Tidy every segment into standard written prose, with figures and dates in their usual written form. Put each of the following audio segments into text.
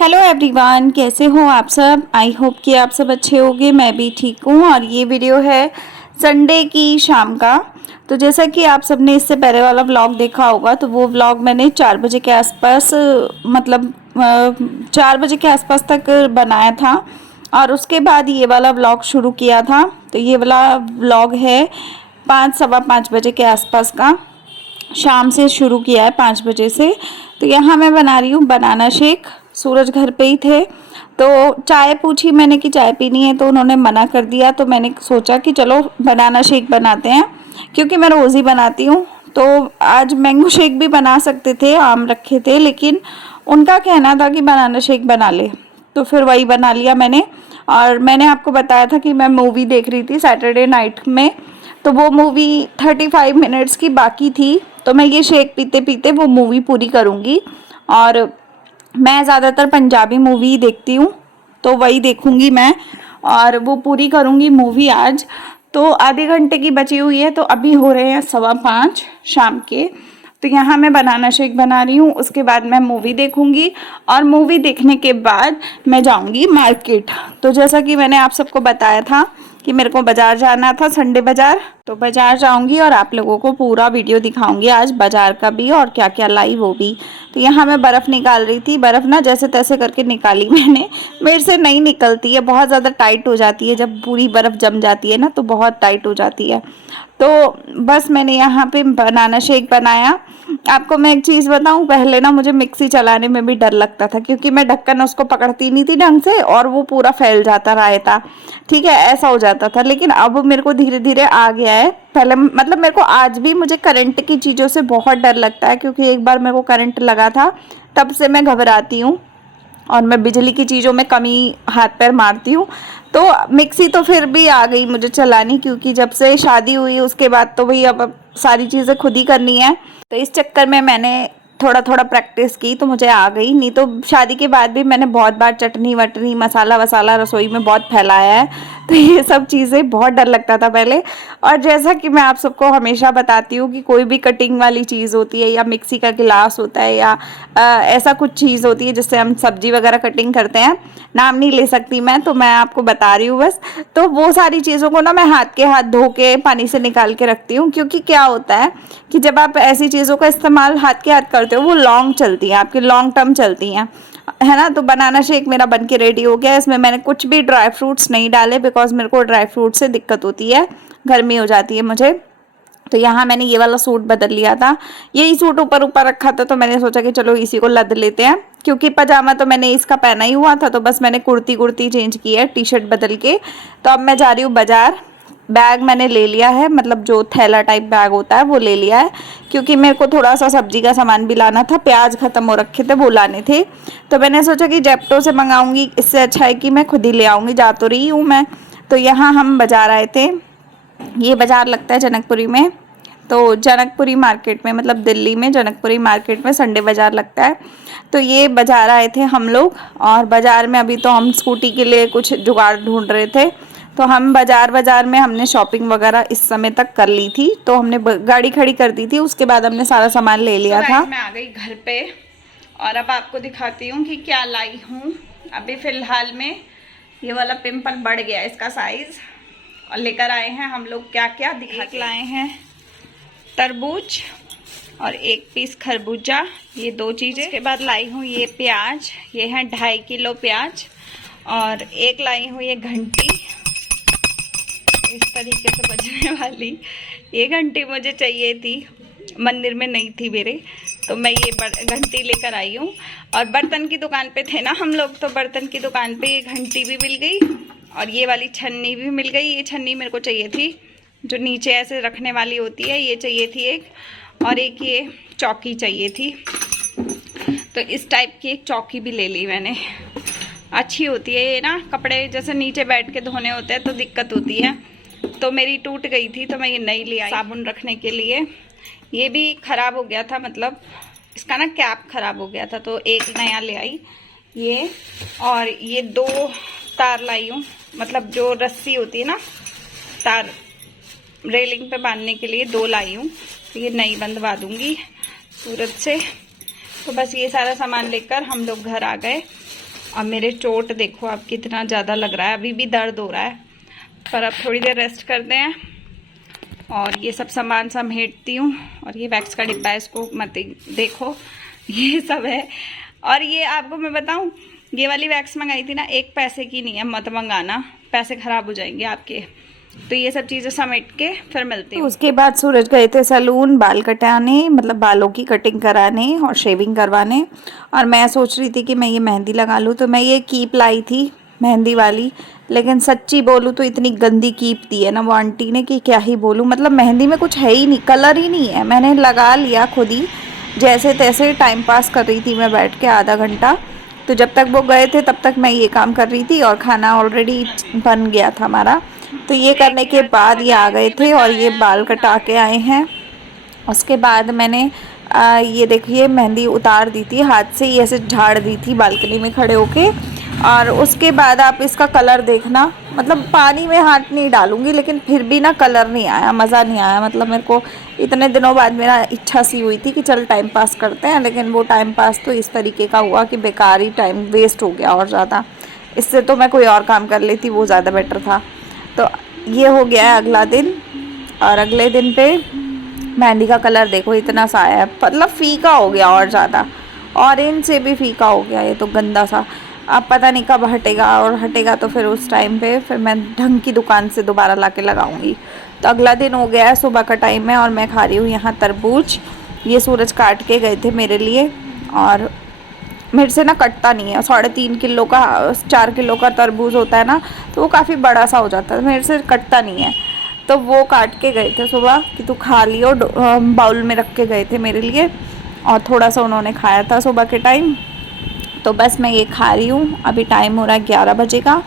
Hello everyone, कैसे हो आप सब। आई होप कि आप सब अच्छे होंगे। मैं भी ठीक हूँ। और ये वीडियो है संडे की शाम का। तो जैसा कि आप सब ने इससे पहले वाला व्लॉग देखा होगा, तो वो व्लॉग मैंने 4 बजे के आसपास मतलब 4 बजे के आसपास तक बनाया था। और उसके बाद ये वाला व्लॉग शुरू किया था। तो ये वाला व्लॉग है 5 सवा 5 बजे के आसपास का, शाम से शुरू किया है 5 बजे से। तो यहाँ मैं बना रही हूँ बनाना शेक। सूरज घर पे ही थे, तो चाय पूछी मैंने कि चाय पीनी है, तो उन्होंने मना कर दिया। तो मैंने सोचा कि चलो बनाना शेक बनाते हैं, क्योंकि मैं रोज़ ही बनाती हूँ। तो आज मैंगो शेक भी बना सकते थे, आम रखे थे, लेकिन उनका कहना था कि बनाना शेक बना ले, तो फिर वही बना लिया मैंने। और मैंने आपको बताया था कि मैं मूवी देख रही थी सैटरडे नाइट में, तो वो मूवी 35 मिनट्स की बाकी थी। तो मैं ये शेक पीते पीते वो मूवी पूरी करूँगी। और मैं ज़्यादातर पंजाबी मूवी देखती हूँ, तो वही देखूँगी मैं, और वो पूरी करूँगी मूवी आज। तो आधे घंटे की बची हुई है, तो अभी हो रहे हैं 5:15 शाम के। तो यहाँ मैं बनाना शेक बना रही हूँ, उसके बाद मैं मूवी देखूँगी। और मूवी देखने के बाद मैं जाऊँगी मार्केट। तो जैसा कि मैंने आप सबको बताया था कि मेरे को बाज़ार जाना था, संडे बाज़ार। तो बाज़ार जाऊंगी और आप लोगों को पूरा वीडियो दिखाऊंगी आज बाज़ार का भी, और क्या क्या लाई वो भी। तो यहाँ मैं बर्फ़ निकाल रही थी। बर्फ़ ना जैसे तैसे करके निकाली मैंने, मेरे से नहीं निकलती है, बहुत ज़्यादा टाइट हो जाती है। जब पूरी बर्फ़ जम जाती है ना, तो बहुत टाइट हो जाती है। तो बस मैंने यहाँ पे बनाना शेक बनाया। आपको मैं एक चीज़ बताऊँ, पहले ना मुझे मिक्सी चलाने में भी डर लगता था, क्योंकि मैं ढक्कन उसको पकड़ती नहीं थी ढंग से, और वो पूरा फैल जाता रायता, ठीक है, ऐसा हो जाता था। लेकिन अब मेरे को धीरे धीरे आ गया है। पहले मतलब मेरे को आज भी मुझे करंट की चीज़ों से बहुत डर लगता है, क्योंकि एक बार मेरे को करंट लगा था, तब से मैं घबराती हूँ। और मैं बिजली की चीज़ों में कम ही हाथ पैर मारती हूँ। तो मिक्सी तो फिर भी आ गई मुझे चलानी, क्योंकि जब से शादी हुई उसके बाद तो भाई अब सारी चीज़ें खुद ही करनी है। तो इस चक्कर में मैंने थोड़ा थोड़ा प्रैक्टिस की, तो मुझे आ गई। नहीं तो शादी के बाद भी मैंने बहुत बार चटनी वटनी मसाला वसाला रसोई में बहुत फैलाया है। तो ये सब चीज़ें बहुत डर लगता था पहले। और जैसा कि मैं आप सबको हमेशा बताती हूँ कि कोई भी कटिंग वाली चीज़ होती है, या मिक्सी का गिलास होता है, या ऐसा कुछ चीज़ होती है जिससे हम सब्जी वगैरह कटिंग करते हैं, नाम नहीं ले सकती मैं, तो मैं आपको बता रही हूँ बस। तो वो सारी चीज़ों को ना मैं हाथ के हाथ धो के पानी से निकाल के रखती हूँ, क्योंकि क्या होता है कि जब आप ऐसी चीज़ों का इस्तेमाल हाथ के हाथ करते हो, वो लॉन्ग चलती हैं, आपकी लॉन्ग टर्म चलती हैं, है ना। तो बनाना शेक मेरा बन के रेडी हो गया। इसमें मैंने कुछ भी ड्राई फ्रूट्स नहीं डाले, बिकॉज मेरे को ड्राई फ्रूट से दिक्कत होती है, गर्मी हो जाती है मुझे। तो यहाँ मैंने ये वाला सूट बदल लिया था, यही सूट ऊपर ऊपर रखा था, तो मैंने सोचा कि चलो इसी को लद लेते हैं, क्योंकि पजामा तो मैंने इसका पहना ही हुआ था। तो बस मैंने कुर्ती कुर्ती चेंज की है, टी शर्ट बदल के। तो अब मैं जा रही हूँ बाजार। बैग मैंने ले लिया है, मतलब जो थैला टाइप बैग होता है वो ले लिया है, क्योंकि मेरे को थोड़ा सा सब्जी का सामान भी लाना था, प्याज खत्म हो रखे थे, वो लाने थे। तो मैंने सोचा कि जेप्टो से मंगाऊंगी, इससे अच्छा है कि मैं खुद ही ले आऊँगी, जा तो रही हूँ मैं। तो यहाँ हम बाजार आए थे। ये बाज़ार लगता है जनकपुरी में। तो जनकपुरी मार्केट में, मतलब दिल्ली में जनकपुरी मार्केट में संडे बाज़ार लगता है। तो ये बाज़ार आए थे हम लोग। और बाज़ार में अभी तो हम स्कूटी के लिए कुछ जुगाड़ ढूंढ रहे थे। तो हम बाज़ार में हमने शॉपिंग वगैरह इस समय तक कर ली थी। तो हमने गाड़ी खड़ी कर दी थी, उसके बाद हमने सारा सामान ले लिया था। मैं आ गई घर पे, और अब आपको दिखाती हूँ कि क्या लाई हूँ। अभी फ़िलहाल में ये वाला पिंपल बढ़ गया इसका साइज़। और लेकर आए हैं हम लोग क्या क्या दिखा लाए हैं, तरबूज और 1 पीस खरबूजा, ये 2 चीज़ें। उसके बाद लाई हूँ ये प्याज, ये है 2.5 किलो प्याज। और एक लाई हूँ ये घंटी, इस तरीके से बजने वाली। ये घंटी मुझे चाहिए थी, मंदिर में नहीं थी मेरे, तो मैं ये घंटी लेकर आई हूँ। और बर्तन की दुकान पे थे ना हम लोग, तो बर्तन की दुकान पे ये घंटी भी मिल गई, और ये वाली छन्नी भी मिल गई। ये छन्नी मेरे को चाहिए थी, जो नीचे ऐसे रखने वाली होती है, ये चाहिए थी एक। और एक ये चौकी चाहिए थी, तो इस टाइप की एक चौकी भी ले ली मैंने। अच्छी होती है ये ना, कपड़े जैसे नीचे बैठ के धोने होते हैं तो दिक्कत होती है। तो मेरी टूट गई थी, तो मैं ये नई ले आई साबुन रखने के लिए। ये भी ख़राब हो गया था, मतलब इसका ना कैप ख़राब हो गया था, तो एक नया ले आई ये। और ये 2 तार लाई हूँ, मतलब जो रस्सी होती है ना तार रेलिंग पे बांधने के लिए, 2 लाई हूँ। तो ये नई बंधवा दूँगी सूरत से। तो बस ये सारा सामान लेकर हम लोग घर आ गए। और मेरे चोट देखो आप कितना ज़्यादा लग रहा है, अभी भी दर्द हो रहा है, पर अब थोड़ी देर रेस्ट करते हैं। और ये सब सामान समेटती हूँ। और ये वैक्स का डिब्बा है, इसको मत देखो, ये सब है। और ये आपको मैं बताऊँ, ये वाली वैक्स मंगाई थी ना, 1 पैसे की नहीं है, मत मंगाना, पैसे खराब हो जाएंगे आपके। तो ये सब चीज़ें समेट के फिर मिलती हूँ। उसके बाद सूरज गए थे सैलून बाल कटाने, मतलब बालों की कटिंग कराने और शेविंग करवाने। और मैं सोच रही थी कि मैं ये मेहंदी लगा लूँ, तो मैं ये कीप लाई थी मेहंदी वाली, लेकिन सच्ची बोलूँ तो इतनी गंदी कीप दी है ना वो आंटी ने कि क्या ही बोलूँ। मतलब मेहंदी में कुछ है ही नहीं, कलर ही नहीं है। मैंने लगा लिया खुद ही, जैसे तैसे टाइम पास कर रही थी मैं बैठ के आधा घंटा। तो जब तक वो गए थे तब तक मैं ये काम कर रही थी और खाना ऑलरेडी बन गया था हमारा। तो ये करने के बाद ये आ गए थे और ये बाल कटा के आए हैं। उसके बाद मैंने ये देखिए मेहंदी उतार दी थी हाथ से, ये ऐसे झाड़ दी थी बालकनी में खड़े होके। और उसके बाद आप इसका कलर देखना, मतलब पानी में हाथ नहीं डालूंगी लेकिन फिर भी ना कलर नहीं आया, मज़ा नहीं आया। मतलब मेरे को इतने दिनों बाद मेरा इच्छा सी हुई थी कि चल टाइम पास करते हैं, लेकिन वो टाइम पास तो इस तरीके का हुआ कि बेकार ही टाइम वेस्ट हो गया और ज़्यादा। इससे तो मैं कोई और काम कर लेती, वो ज़्यादा बेटर था। तो ये हो गया है अगला दिन। और अगले दिन पे मेहंदी का कलर देखो इतना सा आया है, मतलब फीका हो गया और ज़्यादा, ऑरेंज से भी फीका हो गया ये तो गंदा सा। अब पता नहीं कब हटेगा, और हटेगा तो फिर उस टाइम पे फिर मैं ढंग की दुकान से दोबारा ला के लगाऊंगी। तो अगला दिन हो गया है, सुबह का टाइम है और मैं खा रही हूँ यहाँ तरबूज। ये सूरज काट के गए थे मेरे लिए, और मेरे से ना कटता नहीं है। 3.5 किलो का 4 किलो का तरबूज होता है ना, तो वो काफ़ी बड़ा सा हो जाता है, मेरे से कटता नहीं है। तो वो काट के गए थे सुबह कि तू खा लियो, बाउल में रख के गए थे मेरे लिए, और थोड़ा सा उन्होंने खाया था सुबह के टाइम। तो बस मैं ये खा रही हूँ। अभी टाइम हो रहा है 11 बजे का,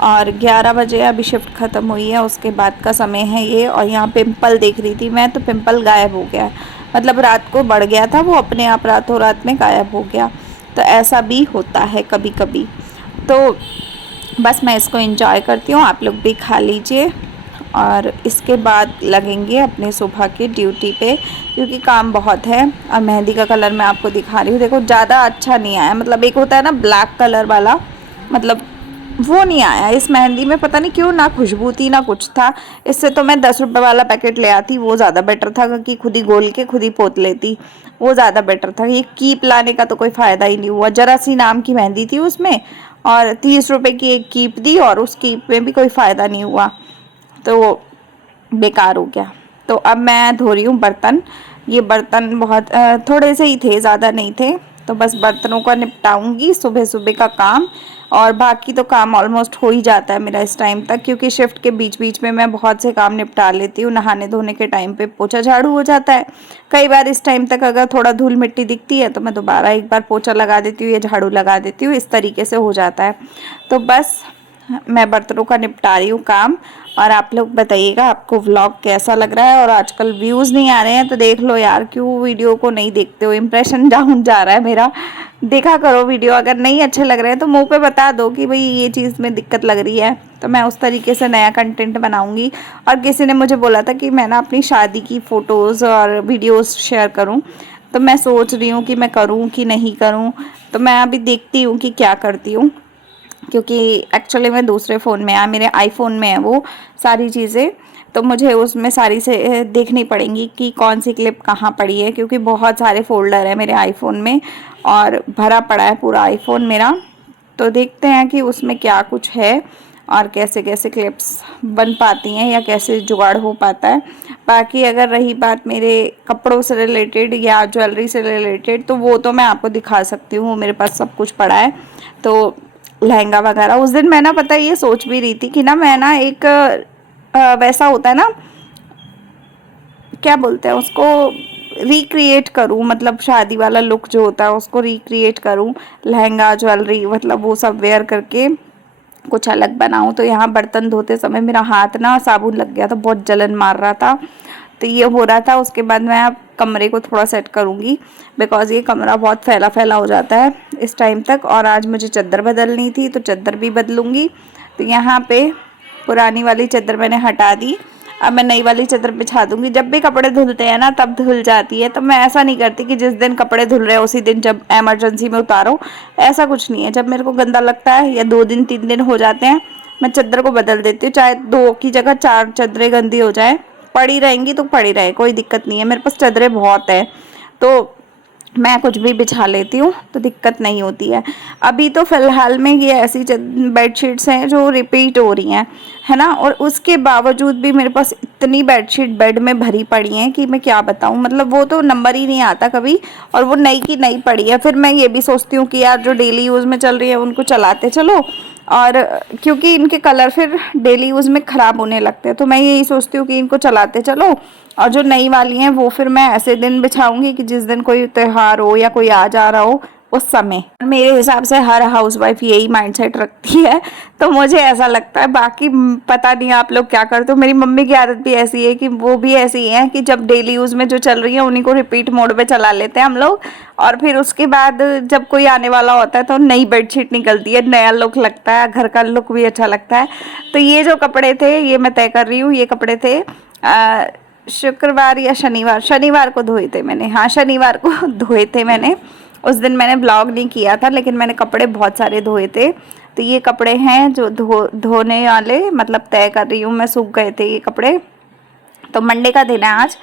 और 11 बजे अभी शिफ्ट ख़त्म हुई है, उसके बाद का समय है ये। और यहाँ पिंपल देख रही थी मैं, तो पिंपल गायब हो गया, मतलब रात को बढ़ गया था वो अपने आप रातों रात में गायब हो गया। तो ऐसा भी होता है कभी कभी। तो बस मैं इसको एंजॉय करती हूँ, आप लोग भी खा लीजिए। और इसके बाद लगेंगे अपने सुबह की ड्यूटी पे, क्योंकि काम बहुत है। और मेहंदी का कलर मैं आपको दिखा रही हूँ, देखो ज़्यादा अच्छा नहीं आया। मतलब एक होता है ना ब्लैक कलर वाला, मतलब वो नहीं आया इस मेहंदी में, पता नहीं क्यों, ना खुशबू थी ना कुछ था। इससे तो मैं 10 रुपये वाला पैकेट ले आती, वो ज़्यादा बेटर था, क्योंकि खुद ही गोल के खुद ही पोत लेती, वो ज़्यादा बेटर था। ये कीप लाने का तो कोई फ़ायदा ही नहीं हुआ। जरा सी नाम की मेहंदी थी उसमें, और 30 रुपये की एक कीप दी, और उस कीप में भी कोई फ़ायदा नहीं हुआ, तो बेकार हो गया। तो अब मैं धो रही हूँ बर्तन। ये बर्तन बहुत थोड़े से ही थे, ज़्यादा नहीं थे। तो बस बर्तनों का निपटाऊंगी सुबह सुबह का काम, और बाकी तो काम ऑलमोस्ट हो ही जाता है मेरा इस टाइम तक, क्योंकि शिफ्ट के बीच बीच में मैं बहुत से काम निपटा लेती हूँ। नहाने धोने के टाइम पे पोछा झाड़ू हो जाता है। कई बार इस टाइम तक अगर थोड़ा धूल मिट्टी दिखती है तो मैं दोबारा एक बार पोछा लगा देती हूँ या झाड़ू लगा देती हूँ, इस तरीके से हो जाता है। तो बस मैं बर्तनों का निपटा रही हूँ काम। और आप लोग बताइएगा आपको व्लॉग कैसा लग रहा है। और आजकल व्यूज़ नहीं आ रहे हैं तो देख लो यार, क्यों वीडियो को नहीं देखते हो, इंप्रेशन डाउन जा रहा है मेरा। देखा करो वीडियो, अगर नहीं अच्छे लग रहे हैं तो मुंह पे बता दो कि भाई ये चीज़ में दिक्कत लग रही है, तो मैं उस तरीके से नया कंटेंट बनाऊंगी। और किसी ने मुझे बोला था कि मैं ना अपनी शादी की फ़ोटोज़ और वीडियोज़ शेयर करूँ, तो मैं सोच रही हूँ कि मैं करूँ कि नहीं करूँ। तो मैं अभी देखती हूँ कि क्या करती हूँ, क्योंकि एक्चुअली मैं दूसरे फ़ोन में मेरे आईफोन में है वो सारी चीज़ें, तो मुझे उसमें सारी से देखनी पड़ेंगी कि कौन सी क्लिप कहाँ पड़ी है, क्योंकि बहुत सारे फोल्डर हैं मेरे आईफोन में और भरा पड़ा है पूरा आईफोन मेरा। तो देखते हैं कि उसमें क्या कुछ है और कैसे कैसे क्लिप्स बन पाती हैं या कैसे जुगाड़ हो पाता है। बाकी अगर रही बात मेरे कपड़ों से रिलेटेड या ज्वेलरी से रिलेटेड, तो वो तो मैं आपको दिखा सकती हूँ, मेरे पास सब कुछ पड़ा है। तो लहंगा वगैरह उस दिन मैं ना, पता है ये सोच भी रही थी कि ना मैं ना एक वैसा होता है ना, क्या बोलते हैं उसको, रिक्रिएट करूं, मतलब शादी वाला लुक जो होता है उसको रिक्रिएट करूं, लहंगा ज्वेलरी मतलब वो सब वेयर करके कुछ अलग बनाऊं। तो यहाँ बर्तन धोते समय मेरा हाथ ना साबुन लग गया था, बहुत जलन मार रहा था, तो ये हो रहा था। उसके बाद मैं अब कमरे को थोड़ा सेट करूँगी, बिकॉज़ ये कमरा बहुत फैला फैला हो जाता है इस टाइम तक। और आज मुझे चादर बदलनी थी तो चादर भी बदलूँगी। तो यहाँ पे पुरानी वाली चादर मैंने हटा दी, अब मैं नई वाली चादर बिछा दूंगी। जब भी कपड़े धुलते हैं ना तब धुल जाती है, तो मैं ऐसा नहीं करती कि जिस दिन कपड़े धुल रहे हैं उसी दिन जब इमरजेंसी में उतारो, ऐसा कुछ नहीं है। जब मेरे को गंदा लगता है या 2 दिन 3 दिन हो जाते हैं, मैं चादर को बदल देती हूँ, चाहे 2 की जगह 4 चादरें गंदी हो जाए, पड़ी रहेंगी तो पड़ी रहे, कोई दिक्कत नहीं है। मेरे पास चादरें बहुत है तो मैं कुछ भी बिछा लेती हूँ, तो दिक्कत नहीं होती है। अभी तो फ़िलहाल में ये ऐसी बेडशीट्स हैं जो रिपीट हो रही हैं, है ना। और उसके बावजूद भी मेरे पास इतनी बेडशीट बेड में भरी पड़ी हैं कि मैं क्या बताऊँ, मतलब वो तो नंबर ही नहीं आता कभी, और वो नई की नई पड़ी है। फिर मैं ये भी सोचती हूँ कि यार जो डेली यूज़ में चल रही है उनको चलाते चलो, और क्योंकि इनके कलर फिर डेली यूज़ में ख़राब होने लगते हैं, तो मैं यही सोचती हूँ कि इनको चलाते चलो। और जो नई वाली हैं वो फिर मैं ऐसे दिन बिछाऊंगी कि जिस दिन कोई त्यौहार हो या कोई आ जा रहा हो उस समय। मेरे हिसाब से हर हाउसवाइफ यही माइंडसेट रखती है, तो मुझे ऐसा लगता है। बाकी पता नहीं आप लोग क्या करते हो। मेरी मम्मी की आदत भी ऐसी है कि वो भी ऐसी है कि जब डेली यूज़ में जो चल रही है उन्हीं को रिपीट मोड पे चला लेते हैं हम लोग, और फिर उसके बाद जब कोई आने वाला होता है तो नई बेडशीट निकलती है, नया लुक लगता है, घर का लुक भी अच्छा लगता है। तो ये जो कपड़े थे ये मैं तय कर रही हूँ, ये कपड़े थे शुक्रवार या शनिवार को धोए थे मैंने, हाँ शनिवार को धोए थे मैंने। उस दिन मैंने ब्लॉग नहीं किया था, लेकिन मैंने कपड़े बहुत सारे धोए थे। तो ये कपड़े हैं जो धोने वाले, मतलब तय कर रही हूँ मैं, सूख गए थे ये कपड़े। तो मंडे का दिन है आज,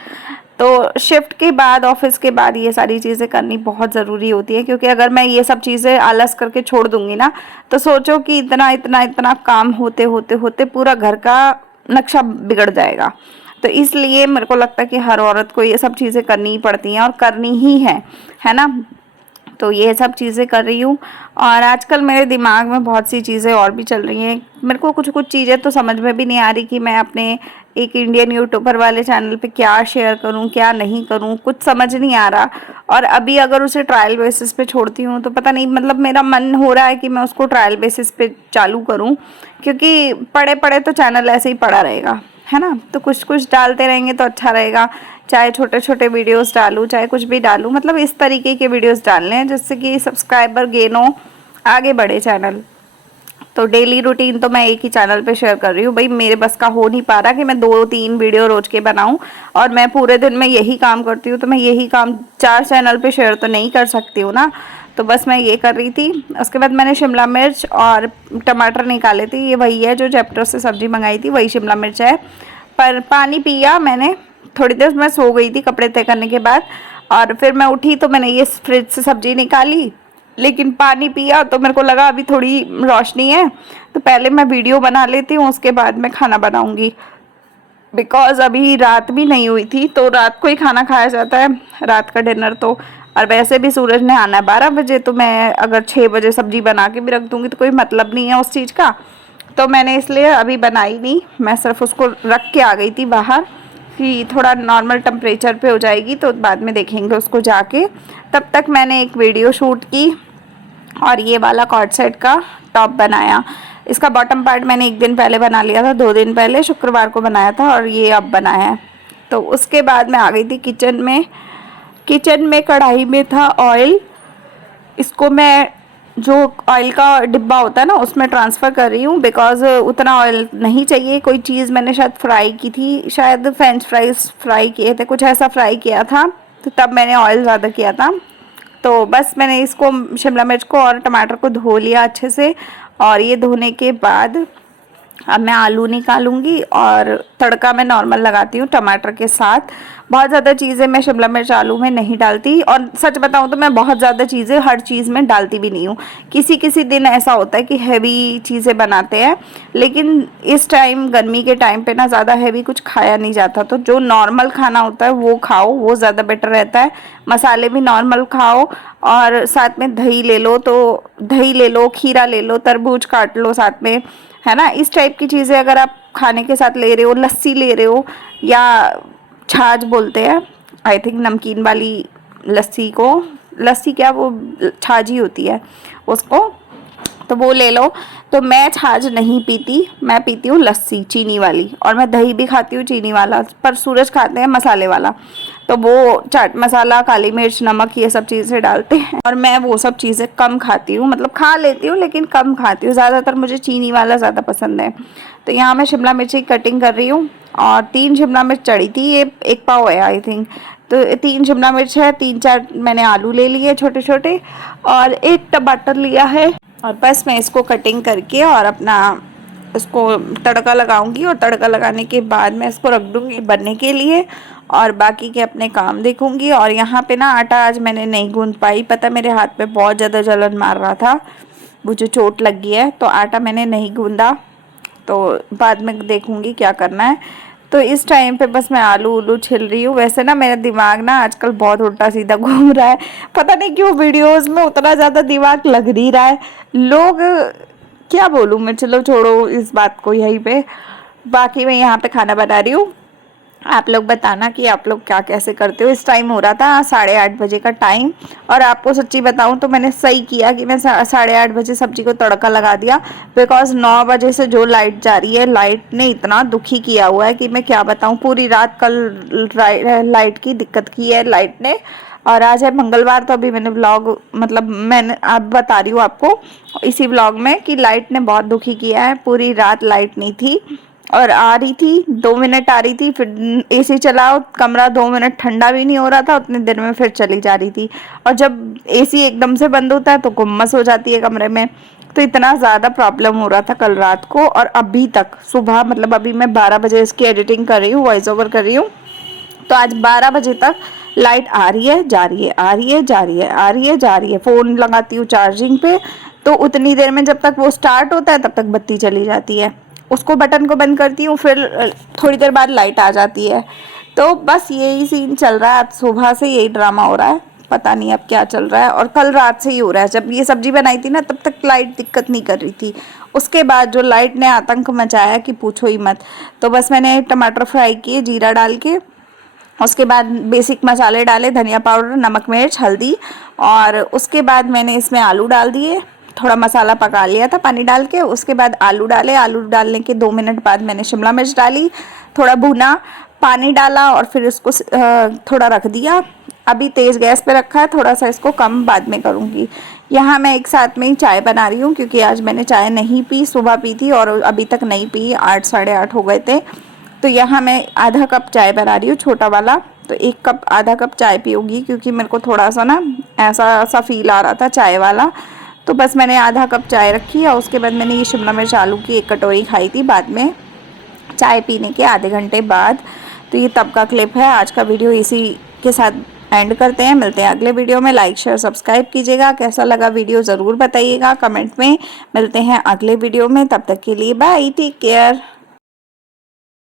तो शिफ्ट के बाद, ऑफिस के बाद ये सारी चीज़ें करनी बहुत ज़रूरी होती है, क्योंकि अगर मैं ये सब चीज़ें आलस करके छोड़ दूँगी ना, तो सोचो कि इतना इतना इतना काम होते होते होते पूरा घर का नक्शा बिगड़ जाएगा। तो इसलिए मेरे को लगता है कि हर औरत को ये सब चीज़ें करनी ही पड़ती हैं और करनी ही है ना। तो ये सब चीज़ें कर रही हूँ। और आजकल मेरे दिमाग में बहुत सी चीज़ें और भी चल रही हैं। मेरे को कुछ कुछ चीज़ें तो समझ में भी नहीं आ रही कि मैं अपने एक इंडियन यूट्यूबर वाले चैनल पे क्या शेयर करूँ क्या नहीं करूँ, कुछ समझ नहीं आ रहा। और अभी अगर उसे ट्रायल बेसिस पे छोड़ती हूँ तो पता नहीं, मतलब मेरा मन हो रहा है कि मैं उसको ट्रायल बेसिस पे चालू करूँ, क्योंकि पड़े पड़े तो चैनल ऐसे ही पड़ा रहेगा, है ना। तो कुछ कुछ डालते रहेंगे तो अच्छा रहेगा, चाहे छोटे छोटे वीडियोस डालूँ चाहे कुछ भी डालूँ, मतलब इस तरीके के वीडियोस डालने हैं जिससे कि सब्सक्राइबर गेन हो, आगे बढ़े चैनल। तो डेली रूटीन तो मैं एक ही चैनल पे शेयर कर रही हूँ। भाई मेरे बस का हो नहीं पा रहा कि मैं 2-3 वीडियो रोज के बनाऊँ, और मैं पूरे दिन में यही काम करती हूँ, तो मैं यही काम 4 चैनल पे शेयर तो नहीं कर सकती हूँ ना। तो बस मैं ये कर रही थी। उसके बाद मैंने शिमला मिर्च और टमाटर निकाले थे, ये वही है जो जेप्टो से सब्ज़ी मंगाई थी, वही शिमला मिर्च है। पर पानी पिया मैंने, थोड़ी देर मैं सो गई थी कपड़े तय करने के बाद, और फिर मैं उठी तो मैंने ये फ्रिज से सब्ज़ी निकाली, लेकिन पानी पिया तो मेरे को लगा अभी थोड़ी रोशनी है तो पहले मैं वीडियो बना लेती हूँ, उसके बाद मैं खाना बनाऊँगी। बिकॉज अभी रात भी नहीं हुई थी, तो रात को ही खाना खाया जाता है, रात का डिनर तो। और वैसे भी सूरज ने आना है 12 बजे, तो मैं अगर 6 बजे सब्जी बना के भी रख दूँगी तो कोई मतलब नहीं है उस चीज़ का। तो मैंने इसलिए अभी बनाई नहीं, मैं सिर्फ उसको रख के आ गई थी बाहर कि थोड़ा नॉर्मल टेम्परेचर पे हो जाएगी तो बाद में देखेंगे उसको जाके। तब तक मैंने एक वीडियो शूट की और ये वाला कॉर्ड सेट का टॉप बनाया। इसका बॉटम पार्ट मैंने 1 दिन पहले बना लिया था, 2 दिन पहले शुक्रवार को बनाया था, और ये अब बनाया है। तो उसके बाद मैं आ गई थी किचन में। किचन में कढ़ाई में था ऑयल, इसको मैं जो ऑयल का डिब्बा होता है ना उसमें ट्रांसफ़र कर रही हूँ, बिकॉज़ उतना ऑयल नहीं चाहिए। कोई चीज़ मैंने शायद फ्राई की थी, शायद फ्रेंच फ्राइज़ फ्राई किए थे, कुछ ऐसा फ्राई किया था, तो तब मैंने ऑयल ज़्यादा किया था। तो बस मैंने इसको शिमला मिर्च को और टमाटर को धो लिया अच्छे से, और ये धोने के बाद अब मैं आलू निकालूंगी और तड़का मैं नॉर्मल लगाती हूँ टमाटर के साथ। बहुत ज़्यादा चीज़ें मैं शिमला मिर्च आलू में नहीं डालती, और सच बताऊँ तो मैं बहुत ज़्यादा चीज़ें हर चीज़ में डालती भी नहीं हूँ। किसी किसी दिन ऐसा होता है कि हैवी चीज़ें बनाते हैं, लेकिन इस टाइम गर्मी के टाइम पे ना ज़्यादा हैवी कुछ खाया नहीं जाता, तो जो नॉर्मल खाना होता है वो खाओ, वो ज़्यादा बेटर रहता है। मसाले भी नॉर्मल खाओ, और साथ में दही ले लो, तो दही ले लो, खीरा ले लो, तरबूज काट लो साथ में, है ना। इस टाइप की चीज़ें अगर आप खाने के साथ ले रहे हो, लस्सी ले रहे हो, या छाछ बोलते हैं आई थिंक नमकीन वाली लस्सी को, लस्सी क्या वो छाछ ही होती है उसको, तो वो ले लो। तो मैं छाछ नहीं पीती, मैं पीती हूँ लस्सी चीनी वाली, और मैं दही भी खाती हूँ चीनी वाला, पर सूरज खाते हैं मसाले वाला, तो वो चाट मसाला, काली मिर्च, नमक, ये सब चीज़ें डालते हैं, और मैं वो सब चीज़ें कम खाती हूँ, मतलब खा लेती हूँ लेकिन कम खाती हूँ, ज़्यादातर मुझे चीनी वाला ज़्यादा पसंद है। तो यहाँ मैं शिमला मिर्च की कटिंग कर रही हूँ, और 3 शिमला मिर्च चढ़ी थी, ये 1 पाव है आई थिंक। तो 3 शिमला मिर्च है, 3-4 मैंने आलू ले लिए छोटे छोटे, और 1 टमाटर लिया है। और बस मैं इसको कटिंग करके और अपना इसको तड़का लगाऊंगी, और तड़का लगाने के बाद मैं इसको रख दूंगी बनने के लिए, और बाकी के अपने काम देखूंगी। और यहाँ पे ना आटा आज मैंने नहीं गूंद पाई, पता मेरे हाथ पे बहुत ज़्यादा जलन मार रहा था, मुझे चोट लग गई है, तो आटा मैंने नहीं गूंदा, तो बाद में देखूंगी क्या करना है। तो इस टाइम पे बस मैं आलू उलू छिल रही हूँ। वैसे ना मेरा दिमाग ना आजकल बहुत उल्टा सीधा घूम रहा है, पता नहीं क्यों वीडियोस में उतना ज़्यादा दिमाग लग नहीं रहा है। लोग क्या बोलूँ मैं, चलो छोड़ो इस बात को यहीं पे। बाकी मैं यहाँ पे खाना बना रही हूँ, आप लोग बताना कि आप लोग क्या कैसे करते हो। इस टाइम हो रहा था 8:30 बजे का टाइम, और आपको सच्ची बताऊं तो मैंने सही किया कि मैं 8:30 बजे सब्जी को तड़का लगा दिया, बिकॉज 9 बजे से जो लाइट जा रही है, लाइट ने इतना दुखी किया हुआ है कि मैं क्या बताऊं। पूरी रात कल लाइट की दिक्कत की है लाइट ने, और आज है मंगलवार, तो अभी मैंने व्लॉग मतलब मैंने आप बता रही हूँ आपको इसी व्लॉग में कि लाइट ने बहुत दुखी किया है। पूरी रात लाइट नहीं थी, और आ रही थी 2 मिनट आ रही थी, फिर एसी चलाओ, कमरा 2 मिनट ठंडा भी नहीं हो रहा था, उतने देर में फिर चली जा रही थी। और जब एसी एकदम से बंद होता है तो गुम्मस हो जाती है कमरे में। तो इतना ज़्यादा प्रॉब्लम हो रहा था कल रात को, और अभी तक सुबह मतलब अभी मैं 12 बजे इसकी एडिटिंग कर रही हूँ, वॉइस ओवर कर रही हूँ, तो आज 12 बजे तक लाइट आ रही है जा रही है, आ रही है जा रही है, आ रही है जा रही है। फ़ोन लगाती हूँ चार्जिंग पे, तो उतनी देर में जब तक वो स्टार्ट होता है तब तक बत्ती चली जाती है, उसको बटन को बंद करती हूँ, फिर थोड़ी देर बाद लाइट आ जाती है। तो बस यही सीन चल रहा है, आज सुबह से यही ड्रामा हो रहा है, पता नहीं अब क्या चल रहा है। और कल रात से ही हो रहा है, जब ये सब्जी बनाई थी ना तब तक लाइट दिक्कत नहीं कर रही थी, उसके बाद जो लाइट ने आतंक मचाया कि पूछो ही मत। तो बस मैंने टमाटर फ्राई किए जीरा डाल के, उसके बाद बेसिक मसाले डाले, धनिया पाउडर, नमक, मिर्च, हल्दी, और उसके बाद मैंने इसमें आलू डाल दिए, थोड़ा मसाला पका लिया था पानी डाल के। उसके बाद आलू डाले, आलू डालने के 2 मिनट बाद मैंने शिमला मिर्च डाली, थोड़ा भुना, पानी डाला, और फिर इसको थोड़ा रख दिया। अभी तेज़ गैस पे रखा है, थोड़ा सा इसको कम बाद में करूँगी। यहाँ मैं एक साथ में ही चाय बना रही हूँ, क्योंकि आज मैंने चाय नहीं पी, सुबह पी थी और अभी तक नहीं पी, 8 साढ़े 8 हो गए थे। तो यहाँ मैं आधा कप चाय बना रही हूँ, छोटा वाला, तो 1 कप आधा कप चाय पीऊँगी, क्योंकि मेरे को थोड़ा सा ना ऐसा सा फील आ रहा था चाय वाला। तो बस मैंने आधा कप चाय रखी, और उसके बाद मैंने ये शिमला मिर्च आलू की 1 कटोरी खाई थी बाद में, चाय पीने के आधे घंटे बाद। तो ये तब का क्लिप है। आज का वीडियो इसी के साथ एंड करते हैं, मिलते हैं अगले वीडियो में। लाइक शेयर सब्सक्राइब कीजिएगा, कैसा लगा वीडियो ज़रूर बताइएगा कमेंट में। मिलते हैं अगले वीडियो में, तब तक के लिए बाय, टेक केयर।